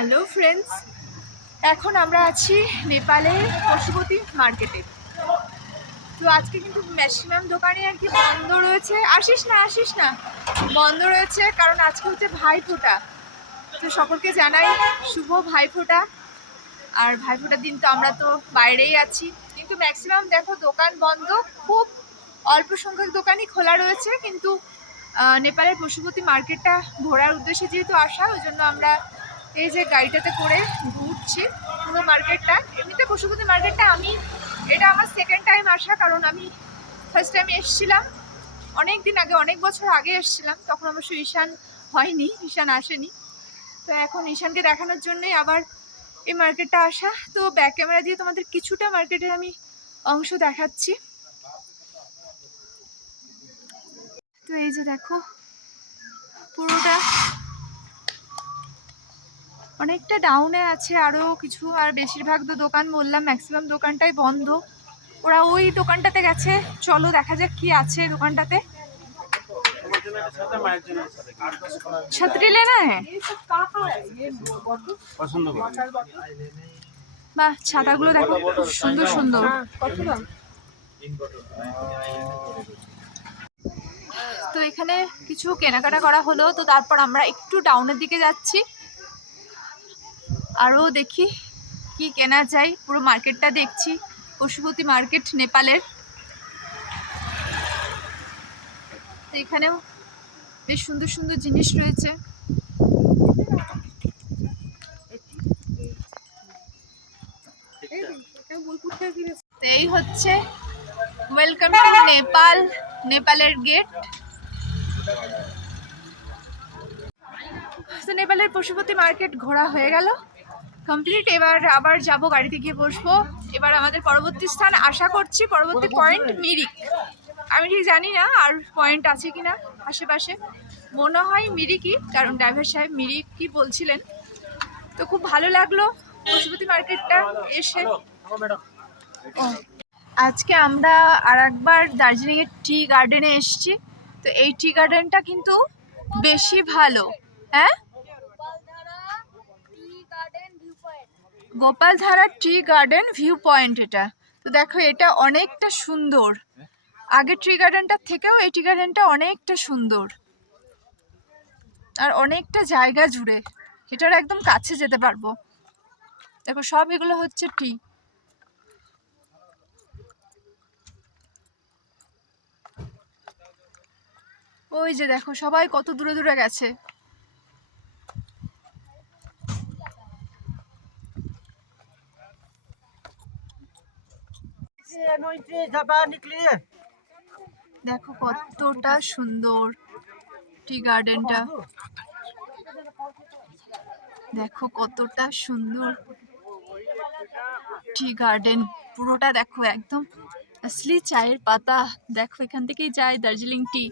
Hello friends, এখন আমরা আছি নেপালের পশুপতি মার্কেটে। তো আজকে কিন্তু ম্যাক্সিমাম দোকানে আর কি বন্ধ রয়েছে। আসিস না আসিস না, বন্ধ রয়েছে কারণ আজকে হচ্ছে ভাইফোঁটা। তো সকলকে জানাই শুভ ভাইফোঁটা। আর ভাইফোঁটার দিন তো আমরা তো বাইরেই আছি। কিন্তু ম্যাক্সিমাম দেখো দোকান বন্ধ, খুব অল্প সংখ্যক দোকানই খোলা রয়েছে। কিন্তু নেপালের পশুপতি মার্কেটটা ঘোরার উদ্দেশ্যে যেহেতু আসা, ওই জন্য আমরা এই যে গাড়িটাতে করে ঘুরছি পুরো মার্কেটটা। এমনিতে পশুপতি মার্কেটটা আমি, এটা আমার সেকেন্ড টাইম আসা, কারণ আমি ফার্স্ট টাইম এসেছিলাম। অনেক দিন আগে, অনেক বছর আগে এসেছিলাম, তখন অবশ্য ঈশান হয়নি, ঈশান আসেনি। তো এখন ঈশানকে দেখানোর জন্যই আবার এই মার্কেটটা আসা। তো ব্যাক ক্যামেরা দিয়ে তোমাদের কিছুটা মার্কেটের আমি অংশ দেখাচ্ছি। তো এই যে দেখো, পুরোটা অনেকটা ডাউনে আছে আরও কিছু আর বেশিরভাগ তো দোকান বললাম ম্যাক্সিমাম দোকানটাই বন্ধ ওরা ওই দোকানটাতে গেছে চলো দেখা যাক কি আছে দোকানটাতে छतरी लेना है পছন্দ করো বাহ ছাতাগুলো দেখো খুব সুন্দর সুন্দর তো এখানে কিছু কেনাকাটা করা হলো তো তারপর আমরা একটু ডাউনের দিকে যাচ্ছি আরও দেখি কি কেনা যায়। পুরো মার্কেটটা দেখছি। পশুপতি মার্কেট, নেপালের। এখানেও বেশ সুন্দর সুন্দর জিনিস রয়েছে। এই হচ্ছে ওয়েলকাম টু নেপাল নেপালের গেট তো নেপালের পশুপতি মার্কেট ঘোরা হয়ে গেল। কমপ্লিট এবার আবার যাব, গাড়িতে গিয়ে বসবো। এবার আমাদের পরবর্তী স্থান আশা করছি, পরবর্তী পয়েন্ট মিরিক। আমি ঠিক জানি না আর পয়েন্ট আছে কি না আশেপাশে। মনে হয় মিরিকই, কারণ ড্রাইভার সাহেব মিরিকই বলছিলেন। তো খুব ভালো লাগল পশুপতি মার্কেটটা এসে। আজকে আমরা আর একবার দার্জিলিংয়ের টি গার্ডেনে এসেছি। তো এই টি গার্ডেনটা কিন্তু বেশি ভালো হ্যাঁ? Gopaldhara tea garden view point এটা। তো দেখো, এটা অনেকটা সুন্দর। আগের ট্রি গার্ডেনটার থেকেও এই টি গার্ডেনটা অনেকটা সুন্দর। আর অনেকটা জায়গা জুড়ে। এটার একদম কাছে যেতে পারব। দেখো, সব এগুলো হচ্ছে টি। ওই যে দেখো, সবাই কত দূরে দূরে গেছে। দেখো কতটা সুন্দর টি গার্ডেনটা। দেখো কতটা সুন্দর টি গার্ডেন। পুরোটা দেখো একদম। আসলি চায়ের পাতা। দেখো এখান থেকেই যায় দার্জিলিং টি।